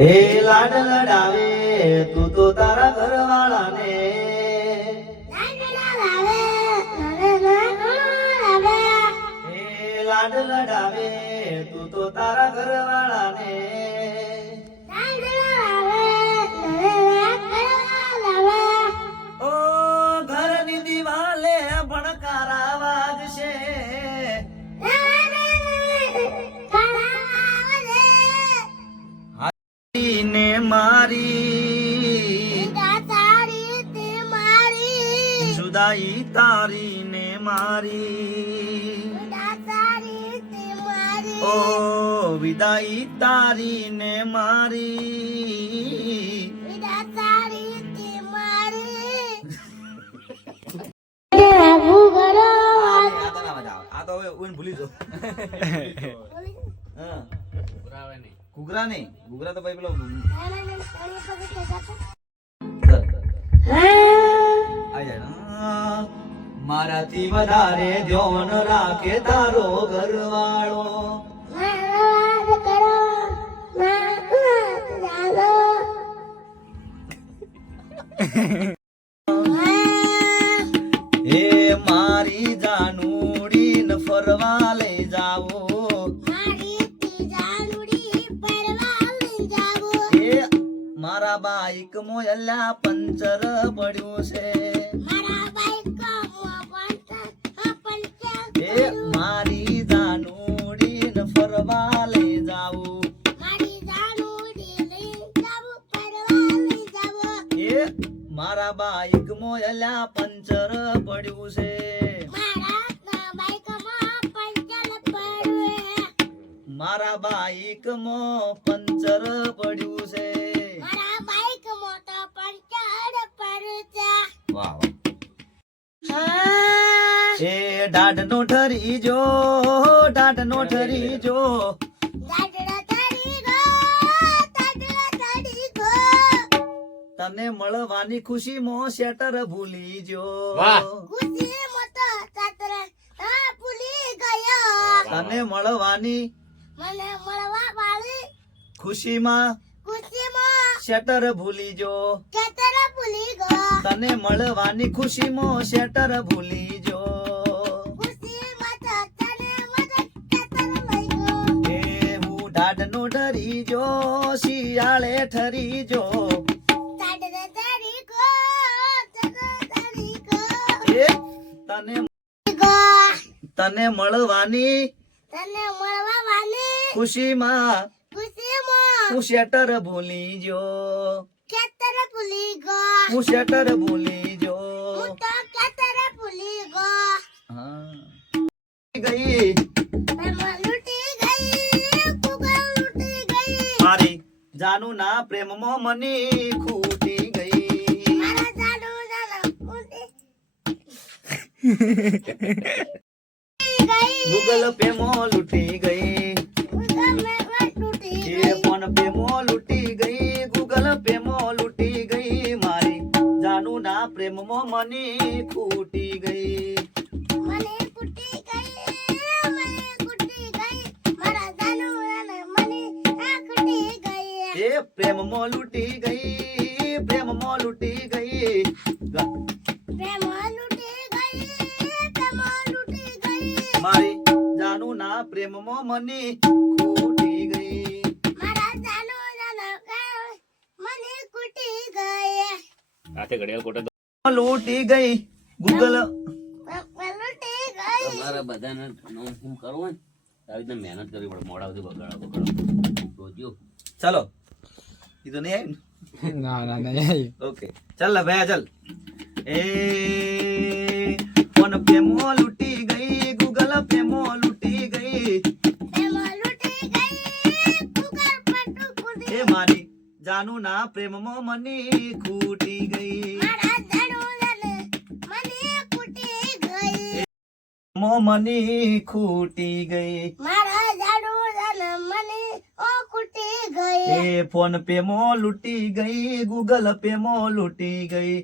એ લાડ લડાવે તું તો તારા ઘરવાળાને લાડ લડાવે તું તો તારા ઘરવાળાને ઓ ઘરની દિવાલે ભણકારા વાગશે ને મારી જુદાઈ તારી ને મારી ઓ વિદાઈ તારી ને મારી આ તો હવે ભૂલી જો ઘૂઘરા નહીં ઘૂઘરા તો ભાઈ પેલો મારાથી વધારે ધ્યાન રાખે તારો ઘરવાળો એ મારી જાનુડી ન ફરવા લઈ જાવો મારા બાઈક મોયલા પંચર પડ્યું છે એ મારી જાનુડી ન ફરવા લઈ જાવું એ મારા બાઈક મોયલા પંચર પડ્યું છે મારા બાઈક માં પંચર પડ્યું છે એ દાઢ નો ઠરી જો દાઢ નો ઠરી જો તને મળવાની ખુશી મો શેટર ભૂલી જો તને મળવાની ખુશીમાં શેટર ભૂલી જો તને મળવાની ખુશીમાં શેટર ભૂલી જો એ હું દાઢ નો ડરી જો શિયાળે ઠરી જો એ તને મળવાની ખુશીમાં હું શેટર ભૂલી જો હું શેટર ભૂલી જો ગઈ મારી જાનુ ના પ્રેમમાં મની ખૂટી ગઈ ગૂગલ પે માં લૂટી ગઈ ફોન પે માં લૂટી ગઈ ગૂગલ પે માં લૂટી ગઈ મારી જાનુ ના પ્રેમમાં મની ખૂટી ગઈ એ પ્રેમમાં લૂટી ગઈ પ્રેમમાં લૂટી ગઈ મારી જાનુ ના પ્રેમમાં મની ખૂટી ગઈ લૂટી ગઈ ગૂગલ તમારે બધાને હું કરવું આવી રીતે મહેનત કરવી પડે મોડા સુધી બગાડો રોજો ચાલો એ તો નહીં આવી ના નહીં ઓકે ચાલ ભૈયા ચાલ એ ફોન પે મો લૂટી ગઈ ગૂગલ પે મો લૂટી ગઈ એ મારી જાનુ ના પ્રેમમાં મની ખૂટી ગઈ મની ખૂટી ગઈ એ ફોન પે માં લૂટી ગઈ ગૂગલ પે માં લૂટી ગઈ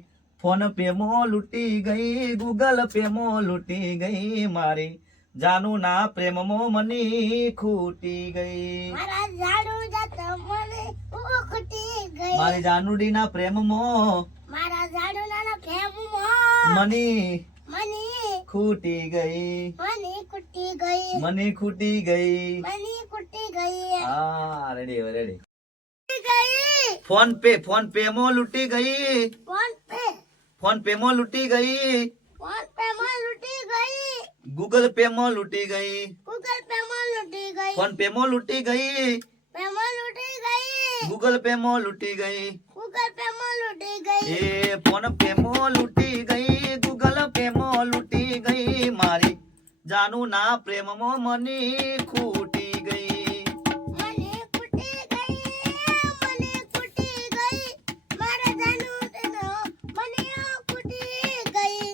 ફોન પે માં લૂટી ગઈ ગૂગલ પે માં લૂટી ગઈ મારી જાનું ના પ્રેમમાં મની ખૂટી ગઈ મારા ઝાડુ જાતો મને ઉખટી ગઈ મારી જાનુડી ના પ્રેમમાં મારા ઝાડુ નાના ફેમમાં મની મની ખૂટી ગઈ મની કુટી ગઈ મની ખૂટી ગઈ મની કુટી ગઈ હા રેડી હવે રેડી ગઈ ફોન પે માં લૂંટી ગઈ ફોન પે માં લૂંટી ગઈ ફોન પે માં લૂટી ગઈ ગૂગલ પે માં લૂંટી ગઈ ગૂગલ પે માં લૂટી ગઈ ફોન પે માં લૂંટી ગઈ પે માં લૂટી ગઈ ગૂગલ પે માં લૂંટી ગઈ ગૂગલ પે માં લૂટી ગઈ એ ફોન પે માં લૂંટી ગઈ ગૂગલ પે માં લૂંટી ગઈ મારી જાનું ના પ્રેમમાં મની ખૂટી ગઈ મને કુટી ગઈ મારા જાનુ તેનો મને કુટી ગઈ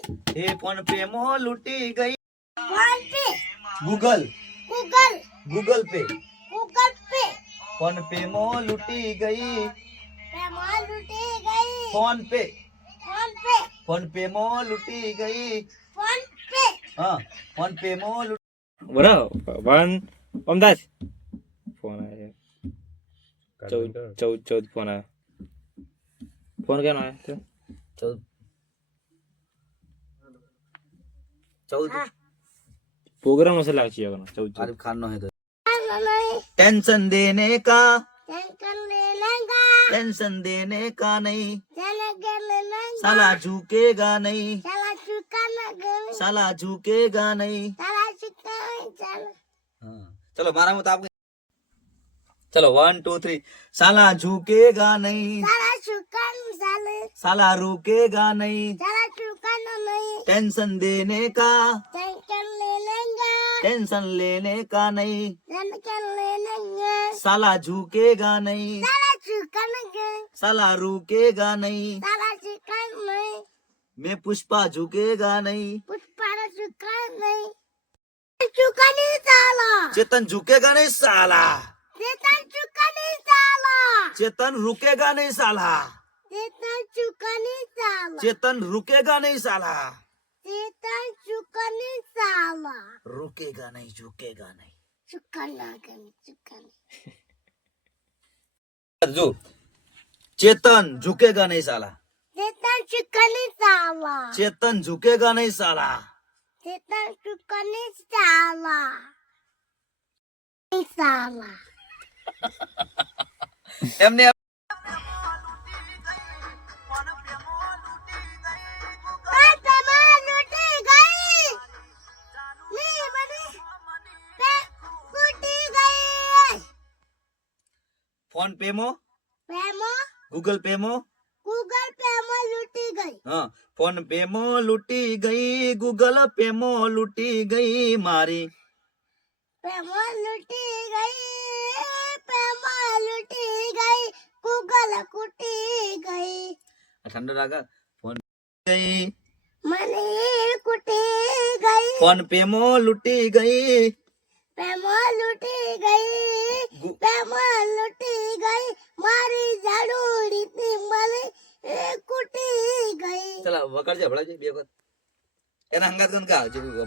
એ ફોન પે માં લૂંટી ગઈ phone pay Google Google Google Pay Google pay phone pay માં લૂંટી ગઈ પે માં લૂટી ગઈ ફોન પે ફોન પે માં લૂંટી ગઈ ફોન પે હા ફોન પે માં બરાબર વન અમદાજ ફોન આવ્યો 14 ફોન આવ્યો ફોન કેનો આવ્યો 14 प्रोग्राम से लाग चाहिए 14 आरिफ खान नो है तो नहीं टेंशन देने का टेंशन ले लेगा टेंशन देने का नहीं चले लेगा साला झुकेगा नहीं चला चुका ना गई साला झुकेगा नहीं चला चुका चल हाँ चलो मारा मत आप चलो 1 2 3 साला झुकेगा नहीं चला चुका साले साला रुकेगा नहीं चला चुका ना नहीं टेंशन देने का टेंशन ले लेगा टेंशन लेने का नहीं टेंशन ले लेंगे साला झुकेगा नहीं चला चुका ना गई साला रुकेगा नहीं चला चुका नहीं मैं पुष्पा झुकेगा नहीं पुष्पा चुका नहीं चुका नहीं साला चेतन झुकेगा नहीं साला चेतन चुका नहीं साला चेतन रुकेगा नहीं साला चेतन चुका नहीं साला चेतन रुकेगा नहीं साला चेतन चुका नहीं साला रुकेगा नहीं झुकेगा नहीं चुका ना गई चुका नहीं जो चेतन झुकेगा नहीं साला चेतन चुका नहीं साला चेतन झुकेगा नहीं साला चेतन चुका नहीं साला नहीं साला એમને ફોન પે માં ગૂગલ પે માં गूगल पे में लूटी गई हाँ फोन पे માં લૂંટી ગઈ ગૂગલ પે માં લૂંટી ગઈ મારી पे में लूटी गई पे में लूटी गई गूगल कुटी गई ઠંડો રાગા ફોન ગઈ मनी कुटी गई ફોન પે માં લૂંટી ગઈ पे में लूटी गई पे में लूटी गई मारी झाड़ूड़ी थी मले कुटी गई ચલા વકડજે ભળાજે બે વખત એના હંગાત કોણ કા જે ભળે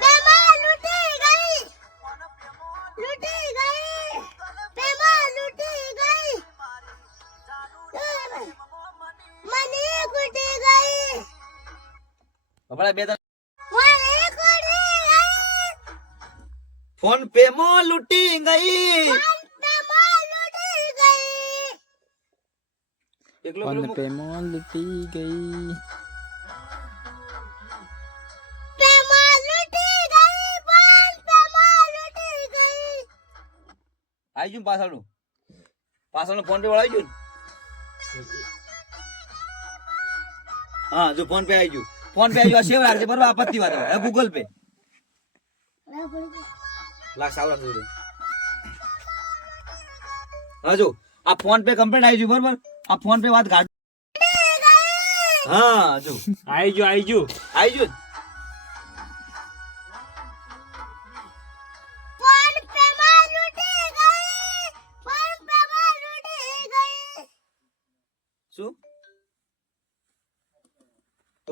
पे में लूटी गई पे में लूटी गई मनी कुटी गई ભળા બે ત્રણ मनी कुटी गई ફોન પે માં લૂંટી ગઈ पे में लूटी गई એકલો फोन એકલો पे में लूटी गई पे में लूटी गई फोन पे में लूटी गई આવી જુ પાછળનું ફોન પે વાળા આવી જુ હા જો ફોન પે આવી જુ ફોન પે આવી જુ સેવ રાખજે બરાબર આપત્તિ વાત હવે ગૂગલ પે લાખ સાવ રાખજો હા જો આ ફોન પે કમ્પ્લીટ આવી જુ બરાબર આ ફોન પે વાત ગાડ હા જો आई जो આવી જુ फोन पे में लूटी गई फोन पे में लूटी गई શું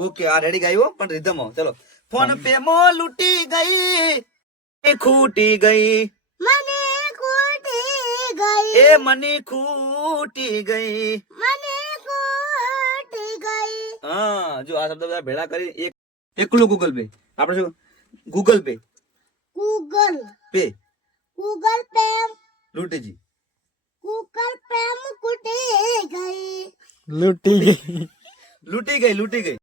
ઓકે આ રેડી ગાયું પણ રીધમ ચલો ફોન પે મો લૂટી ગઈ એ ખૂટી ગઈ મને ખૂટી ગઈ એ મને ખૂટી ગઈ મને ખૂટી ગઈ હા જો આ શબ્દ બધા ભેળા કરી એક એકલું ગૂગલ પે આપણે શું ગૂગલ પે ગૂગલ પે પે લૂંટીજી ગૂગલ પે ખૂટી ગઈ લૂંટી ગઈ લૂંટી ગઈ